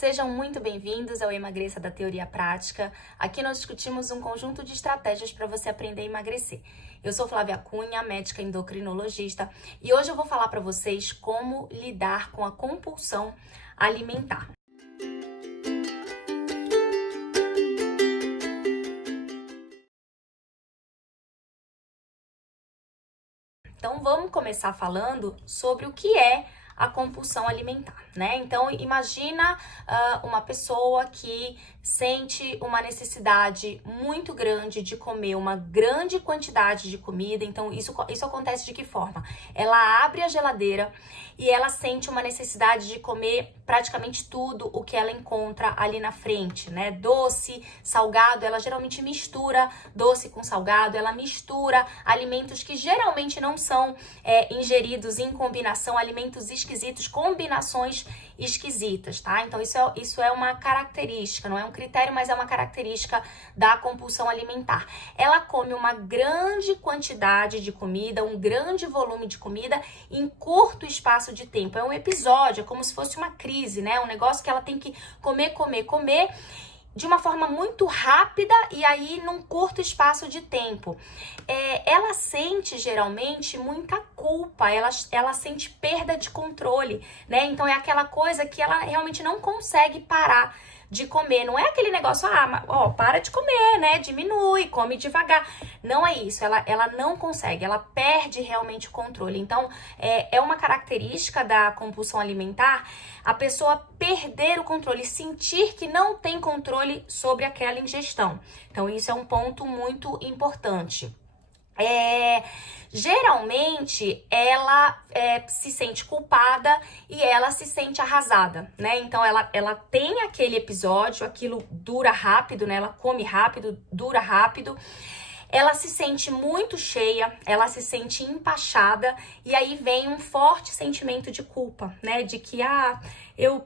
Sejam muito bem-vindos ao Emagreça da Teoria Prática. Aqui nós discutimos um conjunto de estratégias para você aprender a emagrecer. Eu sou Flávia Cunha, médica endocrinologista, e hoje eu vou falar para vocês como lidar com a compulsão alimentar. Então, vamos começar falando sobre o que é a compulsão alimentar, né? Então, imagina uma pessoa que sente uma necessidade muito grande de comer uma grande quantidade de comida. Então, isso acontece de que forma? Ela abre a geladeira e ela sente uma necessidade de comer praticamente tudo o que ela encontra ali na frente, né? Doce, salgado, ela geralmente mistura doce com salgado, ela mistura alimentos que geralmente não são ingeridos em combinação, alimentos esquisitos, combinações esquisitas, tá? Então, isso é uma característica, não é um critério, mas é uma característica da compulsão alimentar. Ela come uma grande quantidade de comida, um grande volume de comida em curto espaço de tempo. É um episódio, é como se fosse uma crise, né? Um negócio que ela tem que comer de uma forma muito rápida e aí num curto espaço de tempo. Ela sente geralmente muita culpa, ela sente perda de controle, né? Então é aquela coisa que ela realmente não consegue parar de comer. Não é aquele negócio, para de comer, né? Diminui, come devagar. Não é isso, ela não consegue, ela perde realmente o controle. Então, é uma característica da compulsão alimentar a pessoa perder o controle, sentir que não tem controle sobre aquela ingestão. Então, isso é um ponto muito importante. Geralmente ela se sente culpada e ela se sente arrasada, né? Então ela tem aquele episódio, aquilo dura rápido, né? Ela come rápido, dura rápido. Ela se sente muito cheia, ela se sente empachada e aí vem um forte sentimento de culpa, né? De que,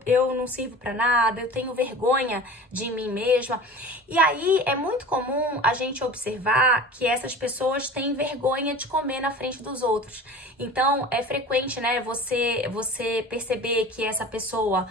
eu não sirvo pra nada, eu tenho vergonha de mim mesma. E aí é muito comum a gente observar que essas pessoas têm vergonha de comer na frente dos outros. Então é frequente, né, você perceber que essa pessoa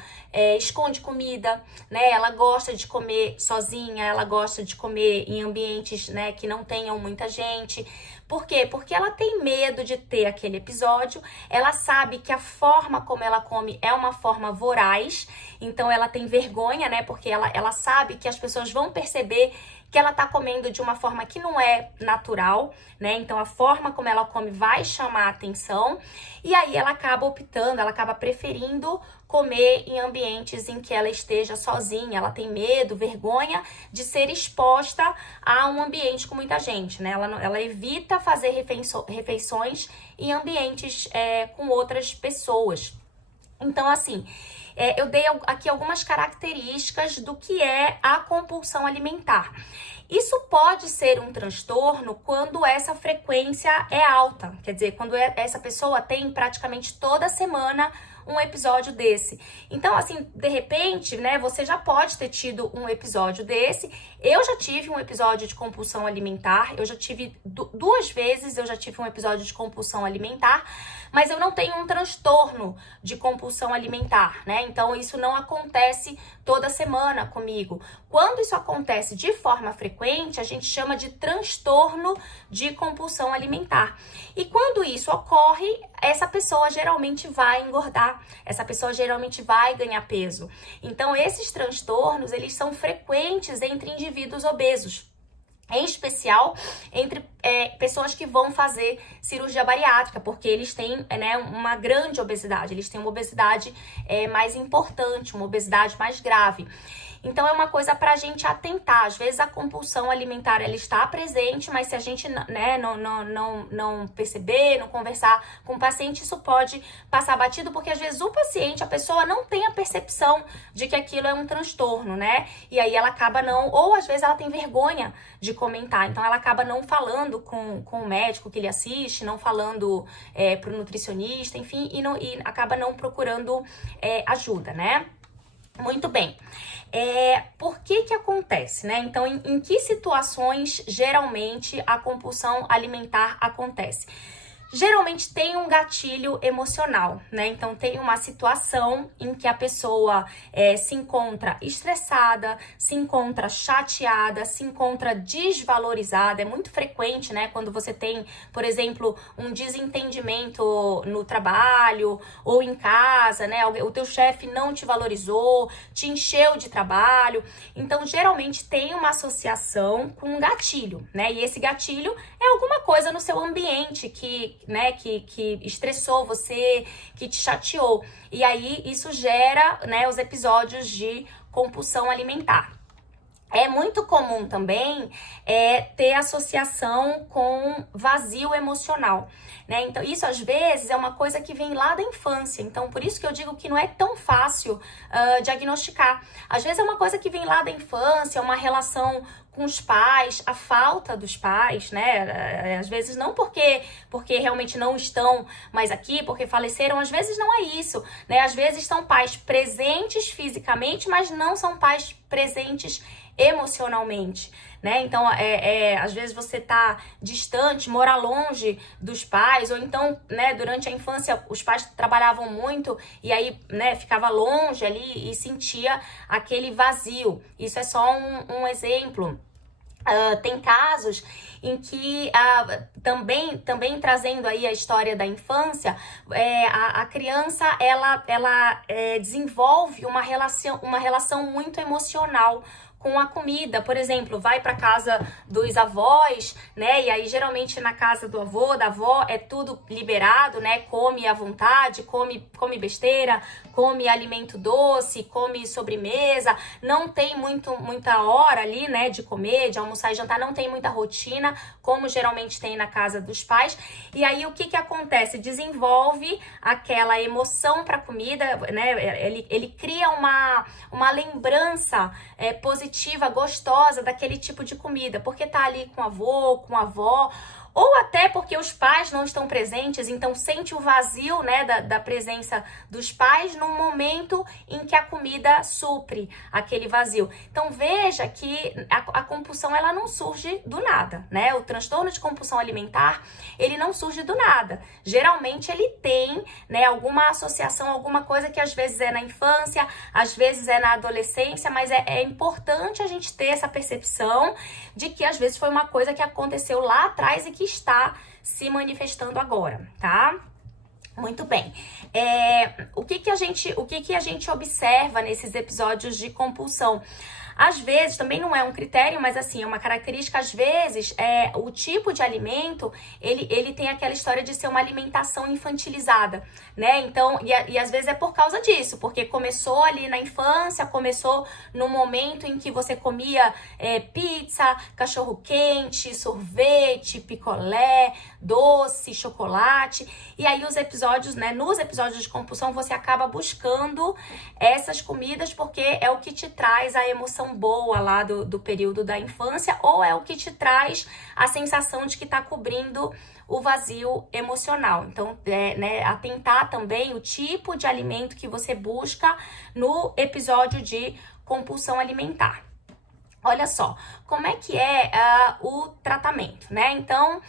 esconde comida, né? Ela gosta de comer sozinha, ela gosta de comer em ambientes, né, que não tenham muita gente. Por quê? Porque ela tem medo de ter aquele episódio, ela sabe que a forma como ela come é uma forma voraz, então ela tem vergonha, né? Porque ela sabe que as pessoas vão perceber que ela tá comendo de uma forma que não é natural, né? Então a forma como ela come vai chamar a atenção e aí ela acaba optando, ela acaba preferindo comer em ambientes em que ela esteja sozinha, ela tem medo, vergonha de ser exposta a um ambiente com muita gente, né? Ela evita fazer refeições em ambientes com outras pessoas. Então, assim, eu dei aqui algumas características do que é a compulsão alimentar. Isso pode ser um transtorno quando essa frequência é alta, quer dizer, quando essa pessoa tem praticamente toda semana um episódio desse. Então, assim, de repente, né, você já pode ter tido um episódio desse. Eu já tive um episódio de compulsão alimentar, eu já tive duas vezes, eu já tive um episódio de compulsão alimentar, mas eu não tenho um transtorno de compulsão alimentar, né? Então, isso não acontece toda semana comigo. Quando isso acontece de forma frequente, a gente chama de transtorno de compulsão alimentar. E quando isso ocorre, essa pessoa geralmente vai engordar, essa pessoa geralmente vai ganhar peso. Então, esses transtornos, eles são frequentes entre indivíduos obesos. Em especial entre pessoas que vão fazer cirurgia bariátrica, porque eles têm, né, uma grande obesidade, eles têm uma obesidade mais importante, uma obesidade mais grave. Então, é uma coisa para a gente atentar. Às vezes, a compulsão alimentar ela está presente, mas se a gente, né, não perceber, não conversar com o paciente, isso pode passar batido, porque às vezes o paciente, a pessoa não tem a percepção de que aquilo é um transtorno, né? E aí ela acaba ou às vezes ela tem vergonha de comentar, então ela acaba não falando com o médico que ele assiste, não falando pro nutricionista, enfim, e acaba não procurando ajuda, né? Muito bem. Por que acontece, né? Então, em que situações geralmente a compulsão alimentar acontece? geralmente tem um gatilho emocional, né? Então tem uma situação em que a pessoa se encontra estressada, se encontra chateada, se encontra desvalorizada. É muito frequente, né? Quando você tem, por exemplo, um desentendimento no trabalho ou em casa, né? O teu chefe não te valorizou, te encheu de trabalho. Então, geralmente tem uma associação com um gatilho, né? E esse gatilho é alguma coisa no seu ambiente que estressou você, que te chateou. E aí isso gera, né, os episódios de compulsão alimentar. É muito comum também ter associação com vazio emocional, né? Então, isso às vezes é uma coisa que vem lá da infância. Então, por isso que eu digo que não é tão fácil diagnosticar. Às vezes é uma coisa que vem lá da infância, uma relação com os pais, a falta dos pais, né? Às vezes não porque realmente não estão mais aqui, porque faleceram, às vezes não é isso, né? Às vezes são pais presentes fisicamente, mas não são pais presentes emocionalmente, né? Então, às vezes você tá distante, mora longe dos pais, ou então, né, durante a infância os pais trabalhavam muito e aí, né, ficava longe ali e sentia aquele vazio. Isso é só um exemplo. Tem casos em que, também trazendo aí a história da infância, a criança, ela desenvolve uma relação muito emocional com a comida. Por exemplo, vai para casa dos avós, né? E aí geralmente na casa do avô, da avó, é tudo liberado, né? Come à vontade, come besteira, come alimento doce, come sobremesa, não tem muita hora ali, né, de comer, de almoçar e jantar, não tem muita rotina, como geralmente tem na casa dos pais. E aí o que acontece? Desenvolve aquela emoção para comida, né? Ele cria uma lembrança positiva, gostosa daquele tipo de comida, porque tá ali com o avô, com a avó, ou até porque os pais não estão presentes, então sente o vazio, né, da presença dos pais num momento em que a comida supre aquele vazio. Então veja que a compulsão, ela não surge do nada, né? O transtorno de compulsão alimentar, ele não surge do nada. Geralmente ele tem, né, alguma associação, alguma coisa que às vezes é na infância, às vezes é na adolescência, mas é importante a gente ter essa percepção de que às vezes foi uma coisa que aconteceu lá atrás e que está se manifestando agora, tá? Muito bem. O que a gente observa nesses episódios de compulsão? Às vezes, também não é um critério, mas assim, é uma característica, às vezes, o tipo de alimento, ele tem aquela história de ser uma alimentação infantilizada, né? Então, e às vezes é por causa disso, porque começou ali na infância, começou no momento em que você comia pizza, cachorro-quente, sorvete, picolé, doce, chocolate, e aí os episódios, né, nos episódios de compulsão, você acaba buscando essas comidas porque é o que te traz a emoção boa lá do período da infância, ou é o que te traz a sensação de que tá cobrindo o vazio emocional. Então, né, atentar também o tipo de alimento que você busca no episódio de compulsão alimentar. Olha só, como é que é o tratamento, né? Então,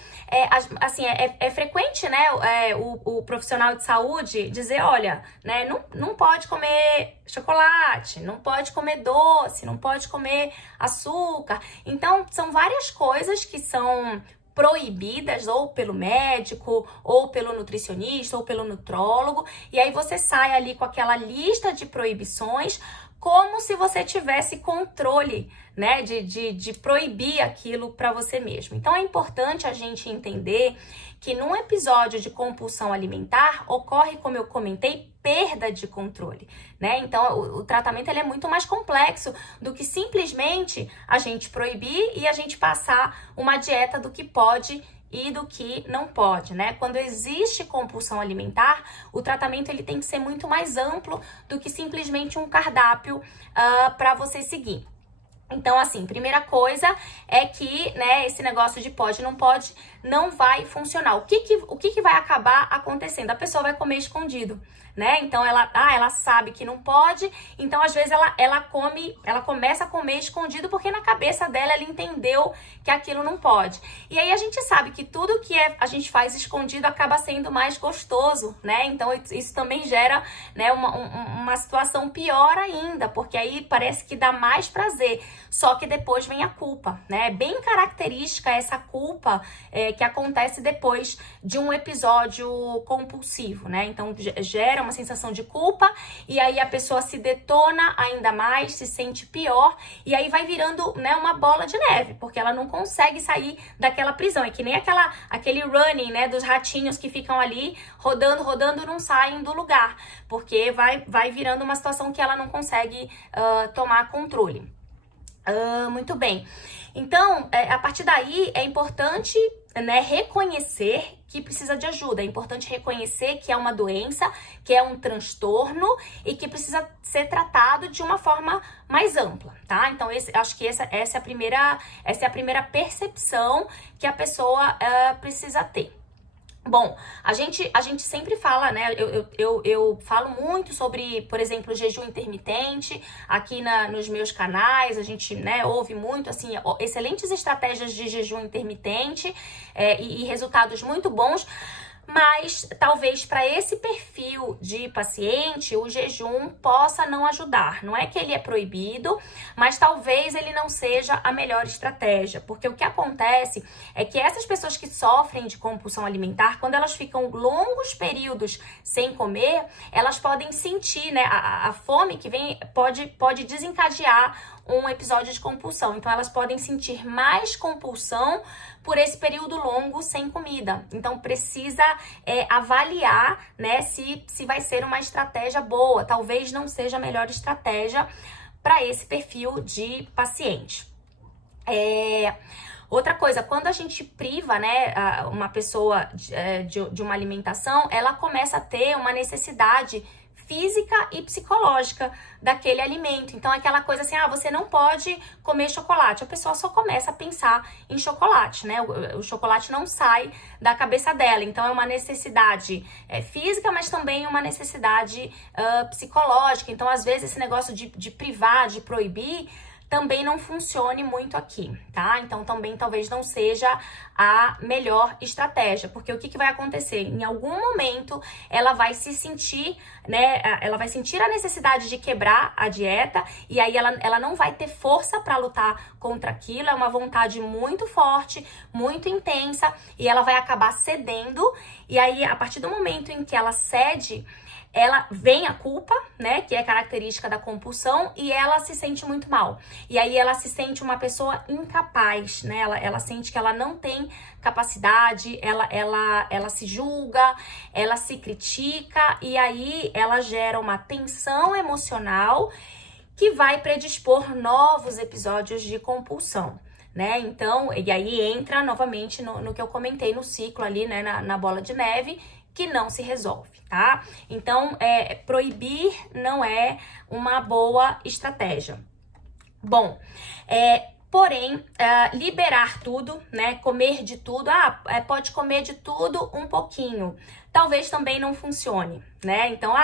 assim, é frequente, né, o profissional de saúde dizer, olha, né, não pode comer chocolate, não pode comer doce, não pode comer açúcar. Então, são várias coisas que são proibidas ou pelo médico, ou pelo nutricionista, ou pelo nutrólogo, e aí você sai ali com aquela lista de proibições, como se você tivesse controle, né, de proibir aquilo para você mesmo. Então é importante a gente entender que num episódio de compulsão alimentar ocorre, como eu comentei, perda de controle, né? Então o tratamento, ele é muito mais complexo do que simplesmente a gente proibir e a gente passar uma dieta do que pode e do que não pode, né? Quando existe compulsão alimentar, o tratamento, ele tem que ser muito mais amplo do que simplesmente um cardápio para você seguir. Então, assim, primeira coisa é que, né, esse negócio de pode e não pode não vai funcionar. O que vai acabar acontecendo? A pessoa vai comer escondido, né? Então ela sabe que não pode, então às vezes ela começa a comer escondido porque na cabeça dela ela entendeu que aquilo não pode. E aí a gente sabe que tudo que a gente faz escondido acaba sendo mais gostoso, né? Então isso também gera, né, uma situação pior ainda, porque aí parece que dá mais prazer, só que depois vem a culpa, né? É bem característica essa culpa que acontece depois de um episódio compulsivo, né? Então gera uma sensação de culpa e aí a pessoa se detona ainda mais, se sente pior e aí vai virando, né, uma bola de neve, porque ela não consegue sair daquela prisão. É que nem aquele running, né, dos ratinhos que ficam ali rodando, não saem do lugar, porque vai virando uma situação que ela não consegue tomar controle. Muito bem. Então, a partir daí é importante, né, reconhecer que precisa de ajuda. É importante reconhecer que é uma doença, que é um transtorno e que precisa ser tratado de uma forma mais ampla, tá? Então, acho que essa é a primeira percepção que a pessoa precisa ter. Bom, a gente sempre fala, né? Eu falo muito sobre, por exemplo, jejum intermitente aqui nos meus canais. A gente, né, ouve muito, assim, excelentes estratégias de jejum intermitente e resultados muito bons. Mas talvez para esse perfil de paciente o jejum possa não ajudar. Não é que ele é proibido, mas talvez ele não seja a melhor estratégia, porque o que acontece é que essas pessoas que sofrem de compulsão alimentar, quando elas ficam longos períodos sem comer, elas podem sentir, né, a fome que vem pode desencadear um episódio de compulsão. Então elas podem sentir mais compulsão por esse período longo sem comida. Então precisa avaliar, né, se vai ser uma estratégia boa. Talvez não seja a melhor estratégia para esse perfil de paciente. Outra coisa, quando a gente priva, né, uma pessoa de uma alimentação, ela começa a ter uma necessidade física e psicológica daquele alimento. Então, aquela coisa assim, você não pode comer chocolate. A pessoa só começa a pensar em chocolate, né? O chocolate não sai da cabeça dela. Então, é uma necessidade física, mas também uma necessidade psicológica. Então, às vezes, esse negócio de privar, de proibir, também não funcione muito aqui, tá? Então, também talvez não seja a melhor estratégia, porque o que vai acontecer? Em algum momento, ela vai se sentir, né? Ela vai sentir a necessidade de quebrar a dieta e aí ela não vai ter força para lutar contra aquilo. É uma vontade muito forte, muito intensa e ela vai acabar cedendo. E aí, a partir do momento em que ela cede, ela vem a culpa, né, que é característica da compulsão, e ela se sente muito mal. E aí ela se sente uma pessoa incapaz, né? Ela sente que ela não tem capacidade, ela se julga, ela se critica, e aí ela gera uma tensão emocional que vai predispor novos episódios de compulsão, né? Então, e aí entra novamente no que eu comentei no ciclo ali, né, na bola de neve, que não se resolve, tá? Então, proibir não é uma boa estratégia. Bom, porém, liberar tudo, né? Comer de tudo, pode comer de tudo um pouquinho. Talvez também não funcione, né? Então,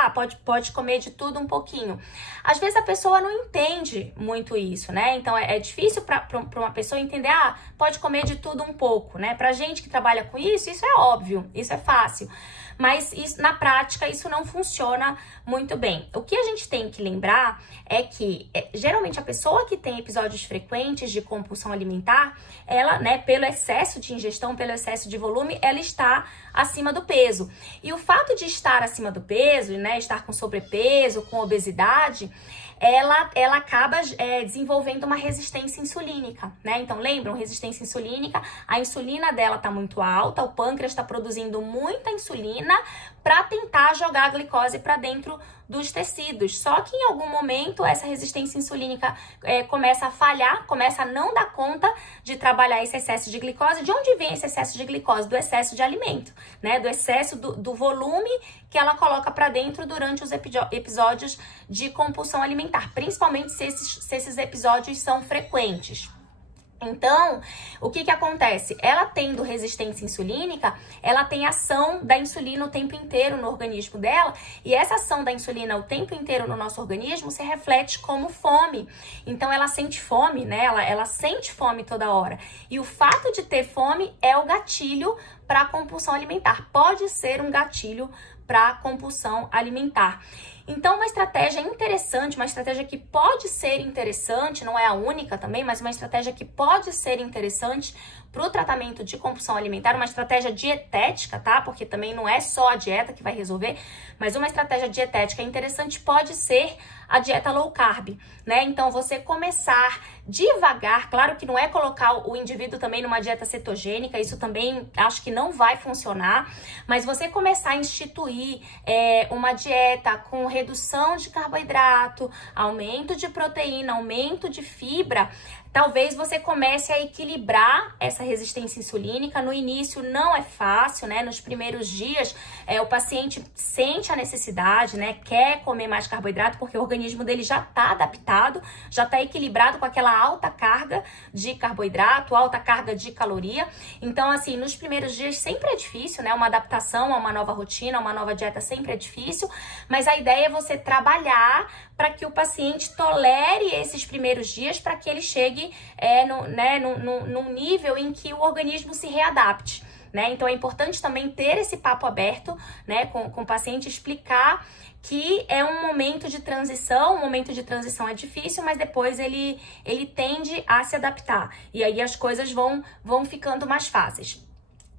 pode comer de tudo um pouquinho. Às vezes a pessoa não entende muito isso, né? Então, é difícil para uma pessoa entender, pode comer de tudo um pouco, né? Pra gente que trabalha com isso é óbvio, isso é fácil. Mas na prática isso não funciona muito bem. O que a gente tem que lembrar é que geralmente a pessoa que tem episódios frequentes de compulsão alimentar, ela, né, pelo excesso de ingestão, pelo excesso de volume, ela está acima do peso. E o fato de estar acima do peso, né, estar com sobrepeso, com obesidade, ela acaba desenvolvendo uma resistência insulínica, né? Então, lembram? Resistência insulínica, a insulina dela tá muito alta, o pâncreas está produzindo muita insulina para tentar jogar a glicose para dentro dos tecidos. Só que em algum momento essa resistência insulínica começa a falhar, começa a não dar conta de trabalhar esse excesso de glicose. De onde vem esse excesso de glicose? Do excesso de alimento, né? Do excesso do volume que ela coloca para dentro durante os episódios de compulsão alimentar, principalmente se esses episódios são frequentes. Então, o que que acontece? Ela tendo resistência insulínica, ela tem ação da insulina o tempo inteiro no organismo dela, e essa ação da insulina o tempo inteiro no nosso organismo se reflete como fome. Então, ela sente fome, né? Ela sente fome toda hora. E o fato de ter fome é o gatilho para a compulsão alimentar. Pode ser um gatilho para a compulsão alimentar. Então, uma estratégia interessante, uma estratégia que pode ser interessante, não é a única também, mas uma estratégia que pode ser interessante para o tratamento de compulsão alimentar, uma estratégia dietética, tá? Porque também não é só a dieta que vai resolver, mas uma estratégia dietética interessante pode ser a dieta low carb, né? Então, você começar devagar, claro que não é colocar o indivíduo também numa dieta cetogênica, isso também acho que não vai funcionar, mas você começar a instituir uma dieta com redução de carboidrato, aumento de proteína, aumento de fibra, talvez você comece a equilibrar essa resistência insulínica. No início não é fácil, né? Nos primeiros dias, o paciente sente a necessidade, né? Quer comer mais carboidrato porque o organismo dele já está adaptado, já está equilibrado com aquela alta carga de carboidrato, alta carga de caloria. Então, assim, nos primeiros dias sempre é difícil, né? Uma adaptação a uma nova rotina, a uma nova dieta sempre é difícil, mas a ideia é você trabalhar para que o paciente tolere esses primeiros dias, para que ele chegue num nível em que o organismo se readapte, né? Então é importante também ter esse papo aberto, né, com o paciente, explicar que é um momento de transição. O momento de transição é difícil, mas depois ele tende a se adaptar, e aí as coisas vão ficando mais fáceis.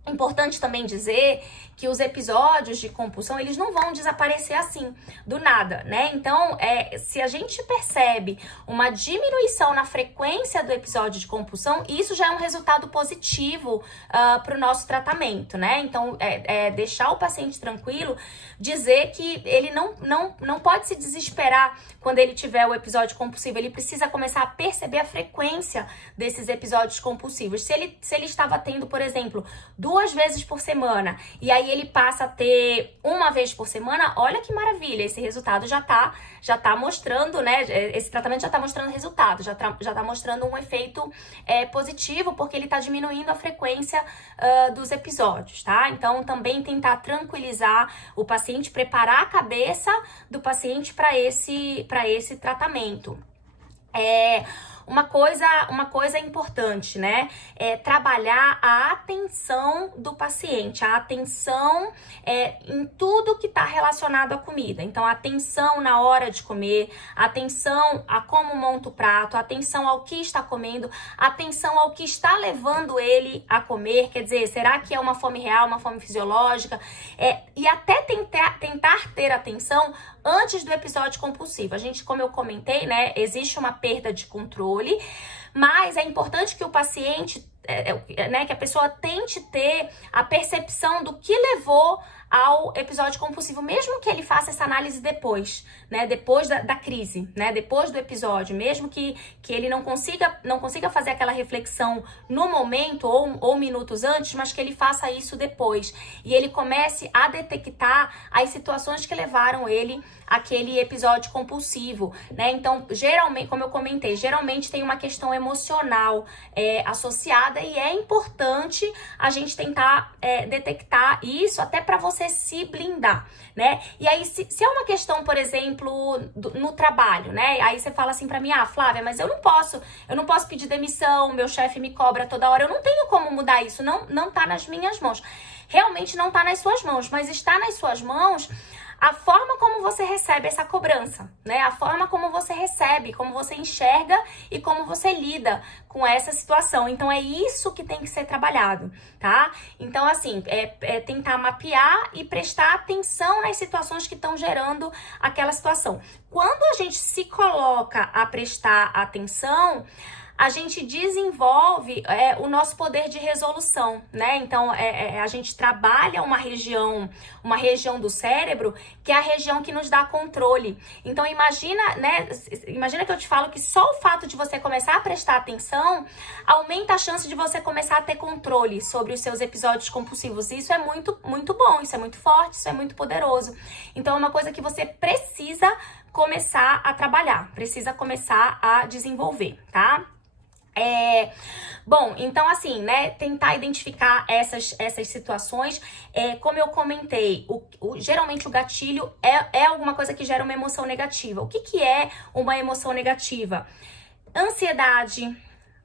Importante também dizer que os episódios de compulsão, eles não vão desaparecer assim, do nada, né? Então, se a gente percebe uma diminuição na frequência do episódio de compulsão, isso já é um resultado positivo para o nosso tratamento, né? Então, deixar o paciente tranquilo, dizer que ele não pode se desesperar quando ele tiver o episódio compulsivo, ele precisa começar a perceber a frequência desses episódios compulsivos. Se ele estava tendo, por exemplo, 2 vezes por semana, e aí ele passa a ter 1 vez por semana, olha que maravilha, esse resultado já tá mostrando, né, esse tratamento já tá mostrando resultado, já tá mostrando um efeito positivo, porque ele tá diminuindo a frequência dos episódios, tá? Então, também tentar tranquilizar o paciente, preparar a cabeça do paciente para esse tratamento. Uma coisa importante, né? É trabalhar a atenção do paciente, a atenção em tudo que está relacionado à comida. Então, atenção na hora de comer, atenção a como monta o prato, atenção ao que está comendo, atenção ao que está levando ele a comer. Quer dizer, será que é uma fome real, uma fome fisiológica? E até tentar ter atenção antes do episódio compulsivo. A gente, como eu comentei, né, existe uma perda de controle, mas é importante que o paciente, né, que a pessoa tente ter a percepção do que levou ao episódio compulsivo, mesmo que ele faça essa análise depois, né, depois da crise, né, depois do episódio, mesmo que ele não consiga fazer aquela reflexão no momento ou minutos antes, mas que ele faça isso depois, e ele comece a detectar as situações que levaram ele àquele episódio compulsivo, né? Então, geralmente, como eu comentei, geralmente tem uma questão emocional associada, e é importante a gente tentar detectar isso, até para você se blindar, né? E aí, se é uma questão, por exemplo, no trabalho, né? Aí você fala assim pra mim, Flávia, mas eu não posso pedir demissão, meu chefe me cobra toda hora, eu não tenho como mudar isso, não tá nas minhas mãos. Realmente não tá nas suas mãos, mas está nas suas mãos a forma como você recebe essa cobrança, né? A forma como você recebe, como você enxerga e como você lida com essa situação. Então, é isso que tem que ser trabalhado, tá? Então, assim, tentar mapear e prestar atenção nas situações que estão gerando aquela situação. Quando a gente se coloca a prestar atenção, a gente desenvolve o nosso poder de resolução, né? Então, a gente trabalha uma região do cérebro que é a região que nos dá controle. Então, imagina, né? Imagina que eu te falo que só o fato de você começar a prestar atenção aumenta a chance de você começar a ter controle sobre os seus episódios compulsivos. E isso é muito, muito bom, isso é muito forte, isso é muito poderoso. Então, é uma coisa que você precisa começar a trabalhar, precisa começar a desenvolver, tá? Bom, então assim, né, tentar identificar essas situações. Como eu comentei, geralmente o gatilho é alguma coisa que gera uma emoção negativa. O que é uma emoção negativa? Ansiedade,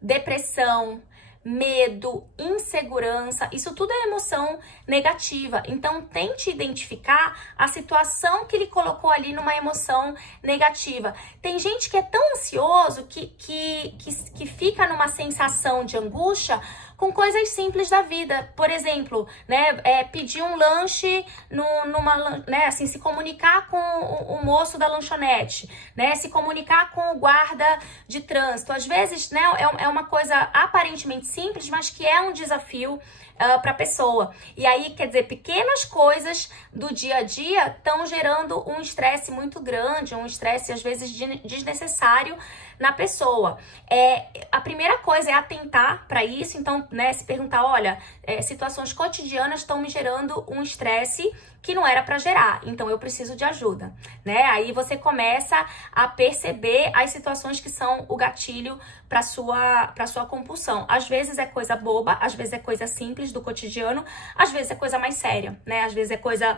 depressão, medo, insegurança, isso tudo é emoção negativa. Então, tente identificar a situação que ele colocou ali numa emoção negativa. Tem gente que é tão ansioso que fica numa sensação de angústia com coisas simples da vida. Por exemplo, né, pedir um lanche né, assim, se comunicar com o moço da lanchonete, né, se comunicar com o guarda de trânsito. Às vezes, né, é uma coisa aparentemente simples, mas que é um desafio para a pessoa. E aí, quer dizer, pequenas coisas do dia a dia estão gerando um estresse muito grande, um estresse às vezes desnecessário na pessoa. A primeira coisa é atentar para isso. Então, né, se perguntar, olha, situações cotidianas estão me gerando um estresse que não era para gerar, então eu preciso de ajuda, né? Aí você começa a perceber as situações que são o gatilho para sua compulsão. Às vezes é coisa boba, às vezes é coisa simples do cotidiano, às vezes é coisa mais séria, né? Às vezes é coisa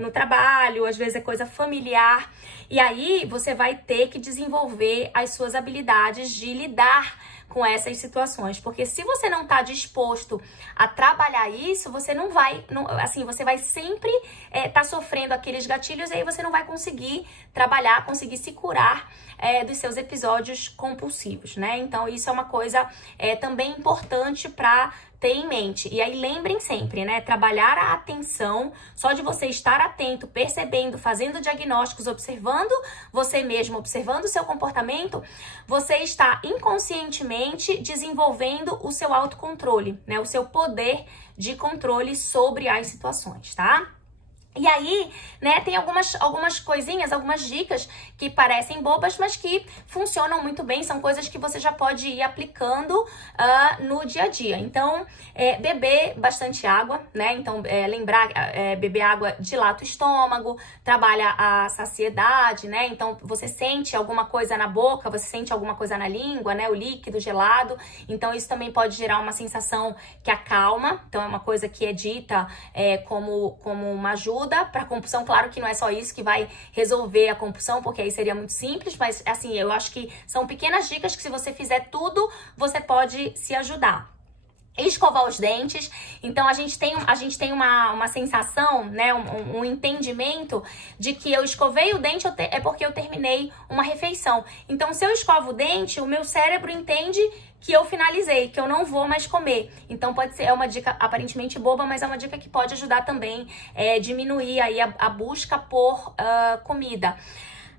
no trabalho, às vezes é coisa familiar. E aí você vai ter que desenvolver as suas habilidades de lidar com essas situações, porque se você não está disposto a trabalhar isso, você não vai, assim, você vai sempre tá sofrendo aqueles gatilhos e aí você não vai conseguir trabalhar, conseguir se curar dos seus episódios compulsivos, né? Então isso é uma coisa também importante para ter em mente. E aí lembrem sempre, né? Trabalhar a atenção, só de você estar atento, percebendo, fazendo diagnósticos, observando você mesmo, observando o seu comportamento, você está inconscientemente desenvolvendo o seu autocontrole, né? O seu poder de controle sobre as situações, tá? E aí, né, tem algumas coisinhas, algumas dicas que parecem bobas, mas que funcionam muito bem, são coisas que você já pode ir aplicando no dia a dia. Então, beber bastante água, né, então lembrar, beber água dilata o estômago, trabalha a saciedade, né, então você sente alguma coisa na boca, você sente alguma coisa na língua, né, o líquido gelado, então isso também pode gerar uma sensação que acalma, então é uma coisa que é dita como uma ajuda para compulsão. Claro que não é só isso que vai resolver a compulsão, porque aí seria muito simples, mas assim, eu acho que são pequenas dicas que se você fizer tudo, você pode se ajudar. Escovar os dentes, então a gente tem uma sensação, né, um entendimento de que eu escovei o dente é porque eu terminei uma refeição. Então, se eu escovo o dente, o meu cérebro entende que eu finalizei, que eu não vou mais comer. Então pode ser, uma dica aparentemente boba, mas é uma dica que pode ajudar também diminuir aí a busca por comida.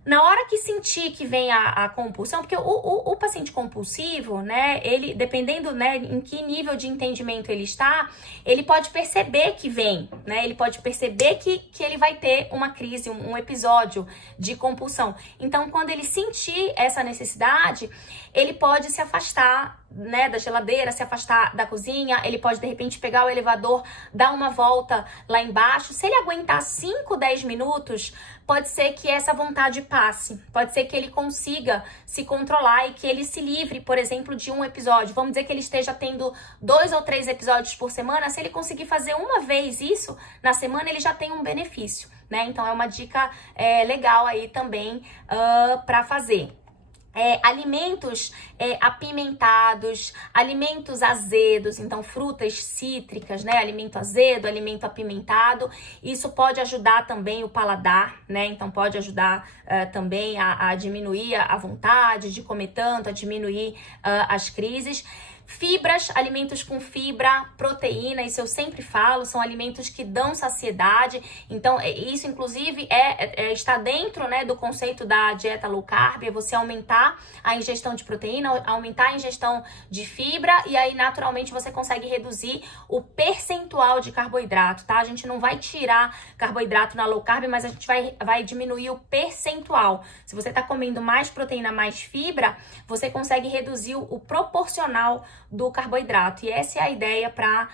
Na hora que sentir que vem a compulsão, porque o paciente compulsivo, né, ele, dependendo, né, em que nível de entendimento ele está, ele pode perceber que vem, né, ele pode perceber que ele vai ter uma crise, um episódio de compulsão. Então, quando ele sentir essa necessidade, ele pode se afastar, né, da geladeira, se afastar da cozinha, ele pode de repente pegar o elevador, dar uma volta lá embaixo. Se ele aguentar 5, 10 minutos, pode ser que essa vontade passe, pode ser que ele consiga se controlar e que ele se livre, por exemplo, de um episódio. Vamos dizer que ele esteja tendo 2 ou 3 episódios por semana, se ele conseguir fazer uma vez isso na semana, ele já tem um benefício, né? Então é uma dica legal aí também para fazer. Alimentos apimentados, alimentos azedos, então frutas cítricas, né? Alimento azedo, alimento apimentado, isso pode ajudar também o paladar, né? Então pode ajudar também a diminuir a vontade de comer tanto, a diminuir as crises. Fibras, alimentos com fibra, proteína, isso eu sempre falo, são alimentos que dão saciedade. Então, isso inclusive está dentro, né, do conceito da dieta low carb, é você aumentar a ingestão de proteína, aumentar a ingestão de fibra, e aí naturalmente você consegue reduzir o percentual de carboidrato, tá? A gente não vai tirar carboidrato na low carb, mas a gente vai diminuir o percentual. Se você tá comendo mais proteína, mais fibra, você consegue reduzir o proporcional do carboidrato. E essa é a ideia para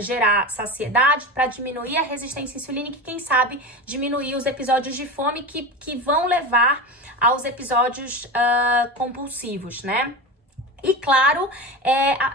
gerar saciedade, para diminuir a resistência insulínica e, quem sabe, diminuir os episódios de fome que vão levar aos episódios compulsivos, né? E claro,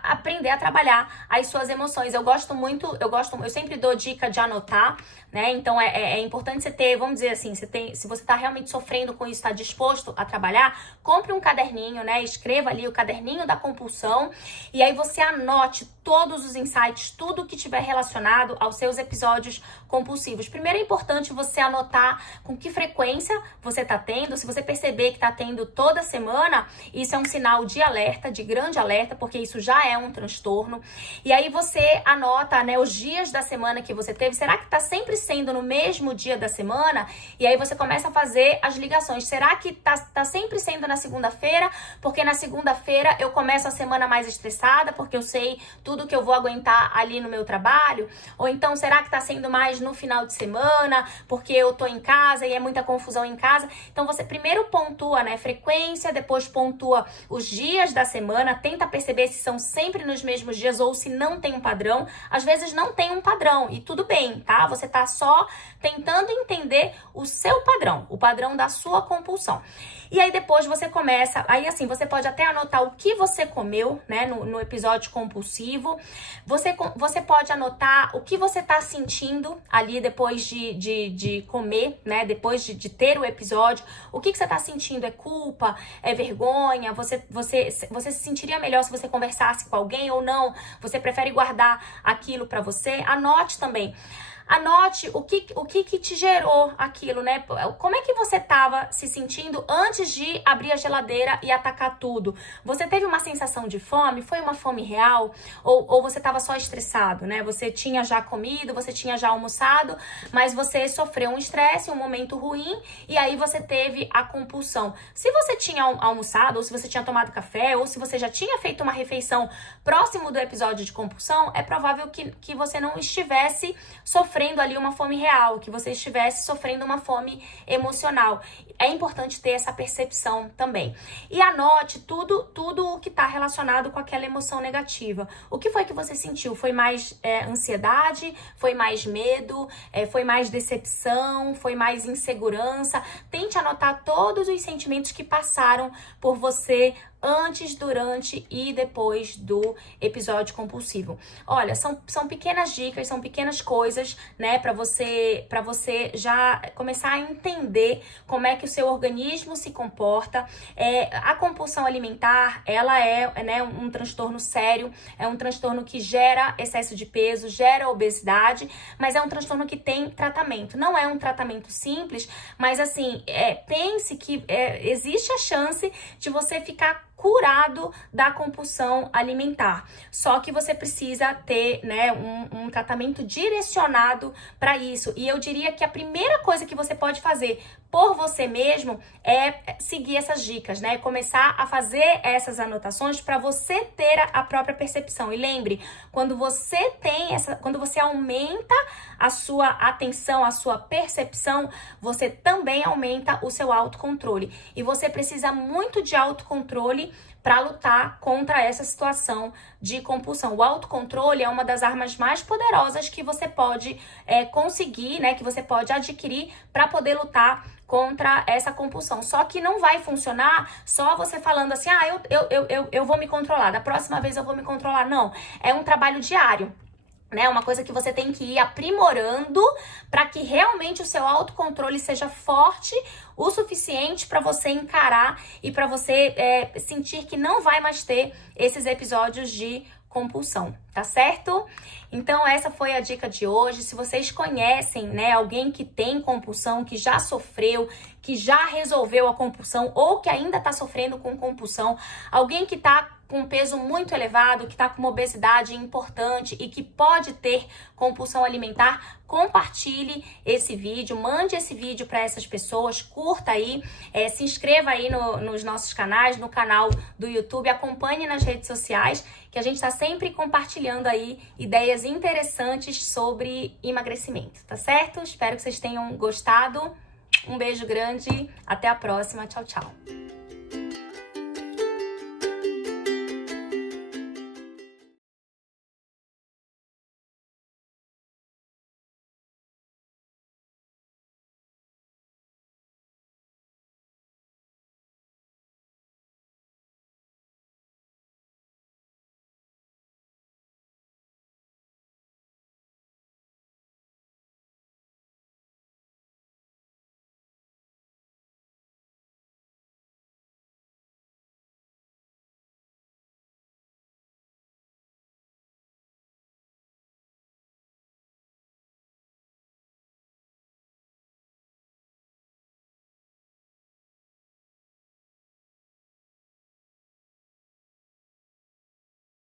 aprender a trabalhar as suas emoções. Eu sempre dou dica de anotar, né? Então é importante você ter, vamos dizer assim, se você tá realmente sofrendo com isso, tá disposto a trabalhar, compre um caderninho, né? Escreva ali o caderninho da compulsão e aí você anote todos os insights, tudo que tiver relacionado aos seus episódios compulsivos. Primeiro é importante você anotar com que frequência você tá tendo. Se você perceber que tá tendo toda semana, isso é um sinal de alerta, de grande alerta, porque isso já é um transtorno. E aí você anota, né, os dias da semana que você teve. Será que tá sempre sendo no mesmo dia da semana? E aí você começa a fazer as ligações. Será que tá sempre sendo na segunda-feira? Porque na segunda-feira eu começo a semana mais estressada, porque eu sei tudo que eu vou aguentar ali no meu trabalho? Ou então, será que tá sendo mais no final de semana, porque eu tô em casa e é muita confusão em casa? Então você primeiro pontua, né, frequência, depois pontua os dias da semana, tenta perceber se são sempre nos mesmos dias ou se não tem um padrão. Às vezes não tem um padrão e tudo bem, tá? Você tá só tentando entender o seu padrão, o padrão da sua compulsão. E aí depois você começa, aí assim, você pode até anotar o que você comeu, né, no episódio compulsivo. Você pode anotar o que você tá sentindo ali depois de comer, né, depois de ter o episódio. O que você tá sentindo? É culpa? É vergonha? Você se sentiria melhor se você conversasse com alguém ou não? Você prefere guardar aquilo pra você? Anote também. Anote o que te gerou aquilo, né? Como é que você estava se sentindo antes de abrir a geladeira e atacar tudo? Você teve uma sensação de fome? Foi uma fome real? Ou você estava só estressado, né? Você tinha já comido, você tinha já almoçado, mas você sofreu um estresse, um momento ruim, e aí você teve a compulsão. Se você tinha almoçado, ou se você tinha tomado café, ou se você já tinha feito uma refeição próximo do episódio de compulsão, é provável que você não estivesse sofrendo ali uma fome real, que você estivesse sofrendo uma fome emocional. É importante ter essa percepção também. E anote tudo o que está relacionado com aquela emoção negativa. O que foi que você sentiu? Foi mais ansiedade? Foi mais medo? Foi mais decepção? Foi mais insegurança? Tente anotar todos os sentimentos que passaram por você antes, durante e depois do episódio compulsivo. Olha, são pequenas dicas, são pequenas coisas, né, para você já começar a entender como é que o seu organismo se comporta. A compulsão alimentar, ela é, né, um transtorno sério, é um transtorno que gera excesso de peso, gera obesidade, mas é um transtorno que tem tratamento. Não é um tratamento simples, mas assim, pense que existe a chance de você ficar curado da compulsão alimentar. Só que você precisa ter, né, um tratamento direcionado para isso. E eu diria que a primeira coisa que você pode fazer por você mesmo é seguir essas dicas, né? Começar a fazer essas anotações para você ter a própria percepção. E lembre, quando você aumenta a sua atenção, a sua percepção, você também aumenta o seu autocontrole. E você precisa muito de autocontrole para lutar contra essa situação de compulsão. O autocontrole é uma das armas mais poderosas que você pode conseguir, né? Que você pode adquirir para poder lutar contra essa compulsão. Só que não vai funcionar só você falando assim, eu vou me controlar, da próxima vez eu vou me controlar. Não, é um trabalho diário, né? Uma coisa que você tem que ir aprimorando para que realmente o seu autocontrole seja forte o suficiente para você encarar e para você sentir que não vai mais ter esses episódios de compulsão, tá certo? Então essa foi a dica de hoje. Se vocês conhecem, né, alguém que tem compulsão, que já sofreu, que já resolveu a compulsão ou que ainda tá sofrendo com compulsão, alguém que tá com um peso muito elevado, que está com uma obesidade importante e que pode ter compulsão alimentar, compartilhe esse vídeo, mande esse vídeo para essas pessoas, curta aí, se inscreva aí nos nossos canais, no canal do YouTube, acompanhe nas redes sociais, que a gente está sempre compartilhando aí ideias interessantes sobre emagrecimento, tá certo? Espero que vocês tenham gostado. Um beijo grande, até a próxima, tchau, tchau.